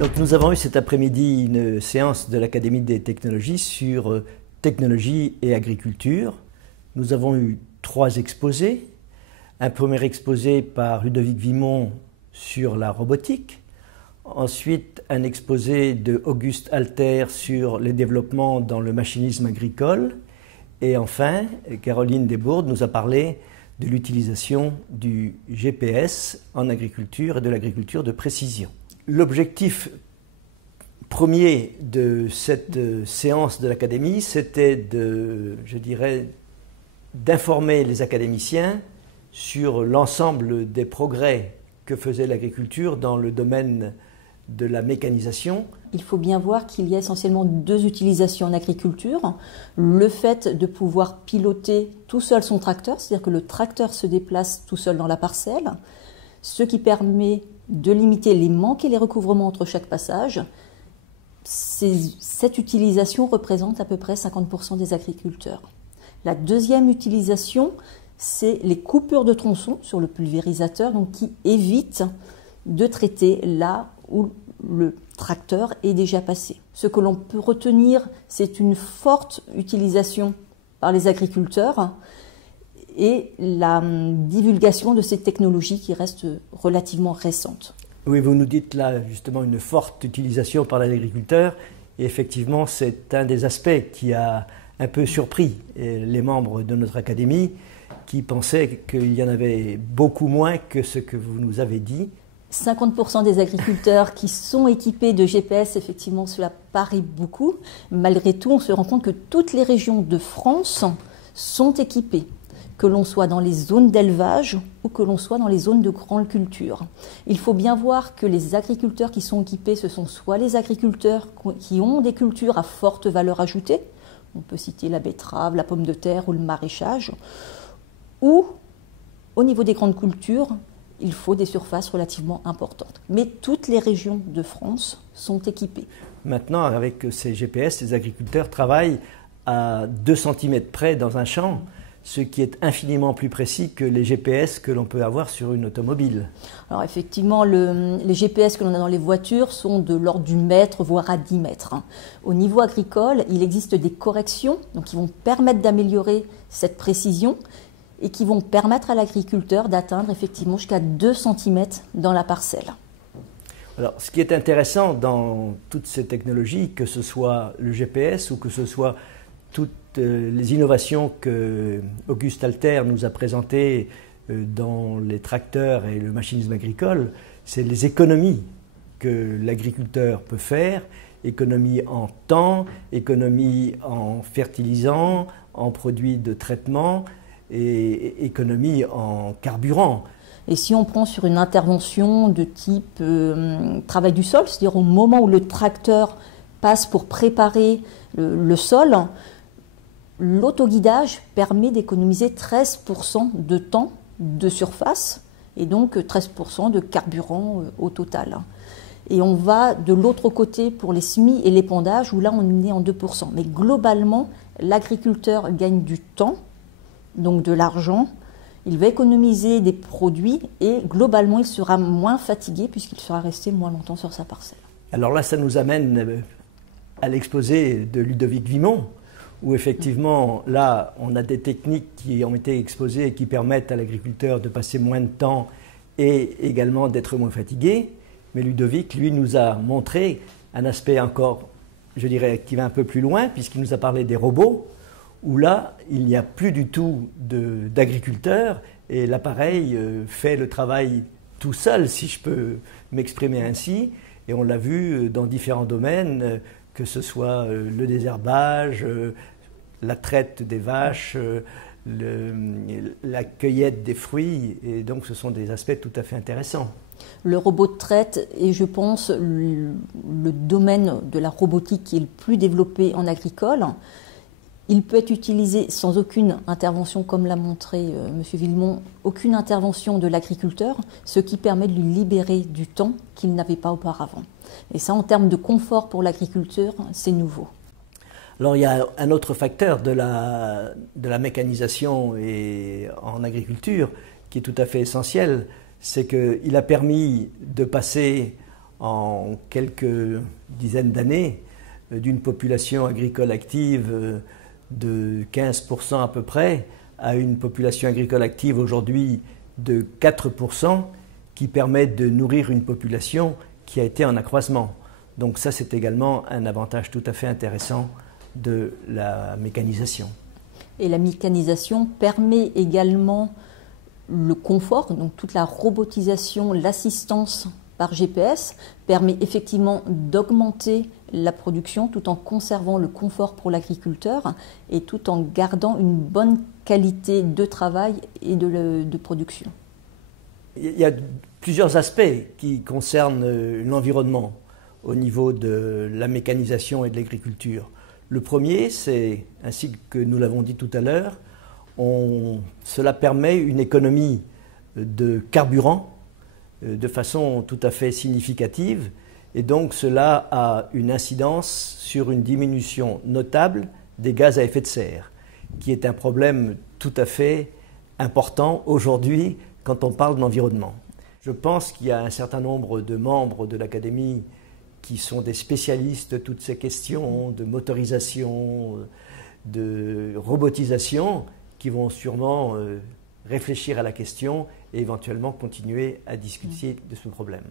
Donc nous avons eu cet après-midi une séance de l'Académie des technologies sur technologie et agriculture. Nous avons eu 3 exposés. Un premier exposé par Ludovic Vimont sur la robotique. Ensuite, un exposé de Auguste Alter sur les développements dans le machinisme agricole. Et enfin, Caroline Desbourdes nous a parlé de l'utilisation du GPS en agriculture et de l'agriculture de précision. L'objectif premier de cette séance de l'Académie, c'était d'informer les académiciens sur l'ensemble des progrès que faisait l'agriculture dans le domaine de la mécanisation. Il faut bien voir qu'il y a essentiellement 2 utilisations en agriculture. Le fait de pouvoir piloter tout seul son tracteur, c'est-à-dire que le tracteur se déplace tout seul dans la parcelle, ce qui permet de limiter les manques et les recouvrements entre chaque passage. Cette utilisation représente à peu près 50% des agriculteurs. La deuxième utilisation, c'est les coupures de tronçons sur le pulvérisateur, donc qui évitent de traiter là où le tracteur est déjà passé. Ce que l'on peut retenir, c'est une forte utilisation par les agriculteurs et la divulgation de ces technologies qui restent relativement récentes. Oui, vous nous dites là justement une forte utilisation par l'agriculteur, et effectivement c'est un des aspects qui a un peu surpris les membres de notre académie qui pensaient qu'il y en avait beaucoup moins que ce que vous nous avez dit. 50% des agriculteurs qui sont équipés de GPS, effectivement cela paraît beaucoup. Malgré tout, on se rend compte que toutes les régions de France sont équipées, que l'on soit dans les zones d'élevage ou que l'on soit dans les zones de grande culture. Il faut bien voir que les agriculteurs qui sont équipés, ce sont soit les agriculteurs qui ont des cultures à forte valeur ajoutée, on peut citer la betterave, la pomme de terre ou le maraîchage, ou au niveau des grandes cultures, il faut des surfaces relativement importantes. Mais toutes les régions de France sont équipées. Maintenant, avec ces GPS, les agriculteurs travaillent à 2 cm près dans un champ, ce qui est infiniment plus précis que les GPS que l'on peut avoir sur une automobile. Alors effectivement, les GPS que l'on a dans les voitures sont de l'ordre du mètre, voire à 10 mètres. Au niveau agricole, il existe des corrections donc, qui vont permettre d'améliorer cette précision et qui vont permettre à l'agriculteur d'atteindre effectivement jusqu'à 2 cm dans la parcelle. Alors, ce qui est intéressant dans toutes ces technologies, que ce soit le GPS ou que ce soit toutes les innovations que Auguste Alter nous a présentées dans les tracteurs et le machinisme agricole, c'est les économies que l'agriculteur peut faire, économie en temps, économie en fertilisants, en produits de traitement et économie en carburant. Et si on prend sur une intervention de type travail du sol, c'est-à-dire au moment où le tracteur passe pour préparer le sol, l'autoguidage permet d'économiser 13% de temps de surface et donc 13% de carburant au total. Et on va de l'autre côté pour les semis et l'épandage où là on est en 2%. Mais globalement, l'agriculteur gagne du temps, donc de l'argent, il va économiser des produits et globalement il sera moins fatigué puisqu'il sera resté moins longtemps sur sa parcelle. Alors là, ça nous amène à l'exposé de Ludovic Vimont, où effectivement, là, on a des techniques qui ont été exposées et qui permettent à l'agriculteur de passer moins de temps et également d'être moins fatigué. Mais Ludovic, lui, nous a montré un aspect encore, je dirais, qui va un peu plus loin, puisqu'il nous a parlé des robots, où là, il n'y a plus du tout d'agriculteurs et l'appareil fait le travail tout seul, si je peux m'exprimer ainsi. Et on l'a vu dans différents domaines, que ce soit le désherbage, la traite des vaches, la cueillette des fruits, et donc ce sont des aspects tout à fait intéressants. Le robot de traite est, je pense, le domaine de la robotique qui est le plus développé en agricole. Il peut être utilisé sans aucune intervention, comme l'a montré M. Villemont, aucune intervention de l'agriculteur, ce qui permet de lui libérer du temps qu'il n'avait pas auparavant. Et ça, en termes de confort pour l'agriculteur, c'est nouveau. Alors il y a un autre facteur de la mécanisation en agriculture qui est tout à fait essentiel, c'est qu'il a permis de passer en quelques dizaines d'années d'une population agricole active de 15% à peu près à une population agricole active aujourd'hui de 4% qui permet de nourrir une population qui a été en accroissement. Donc ça, c'est également un avantage tout à fait intéressant de la mécanisation. Et la mécanisation permet également le confort, donc toute la robotisation, l'assistance par GPS permet effectivement d'augmenter la production tout en conservant le confort pour l'agriculteur et tout en gardant une bonne qualité de travail et de production. Il y a plusieurs aspects qui concernent l'environnement au niveau de la mécanisation et de l'agriculture. Le premier, c'est, ainsi que nous l'avons dit tout à l'heure, cela permet une économie de carburant de façon tout à fait significative et donc cela a une incidence sur une diminution notable des gaz à effet de serre, qui est un problème tout à fait important aujourd'hui quand on parle de l'environnement. Je pense qu'il y a un certain nombre de membres de l'Académie qui sont des spécialistes de toutes ces questions de motorisation, de robotisation, qui vont sûrement réfléchir à la question et éventuellement continuer à discuter de ce problème.